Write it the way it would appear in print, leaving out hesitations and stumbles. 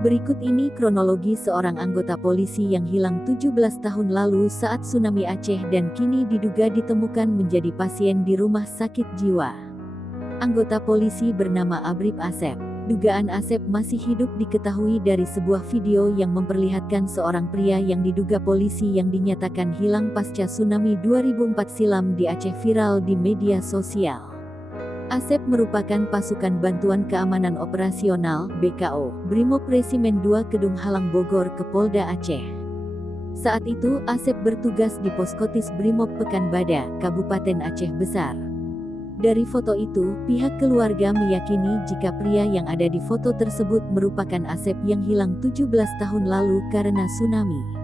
Berikut ini kronologi seorang anggota polisi yang hilang 17 tahun lalu saat tsunami Aceh dan kini diduga ditemukan menjadi pasien di rumah sakit jiwa. Anggota polisi bernama Abrib Asep. Dugaan Asep masih hidup diketahui dari sebuah video yang memperlihatkan seorang pria yang diduga polisi yang dinyatakan hilang pasca tsunami 2004 silam di Aceh viral di media sosial. Asep merupakan pasukan Bantuan Keamanan Operasional (BKO) Brimob Resimen 2 Kedung Halang Bogor ke Polda Aceh. Saat itu Asep bertugas di Poskotis Brimob Pekanbada, Kabupaten Aceh Besar. Dari foto itu, pihak keluarga meyakini jika pria yang ada di foto tersebut merupakan Asep yang hilang 17 tahun lalu karena tsunami.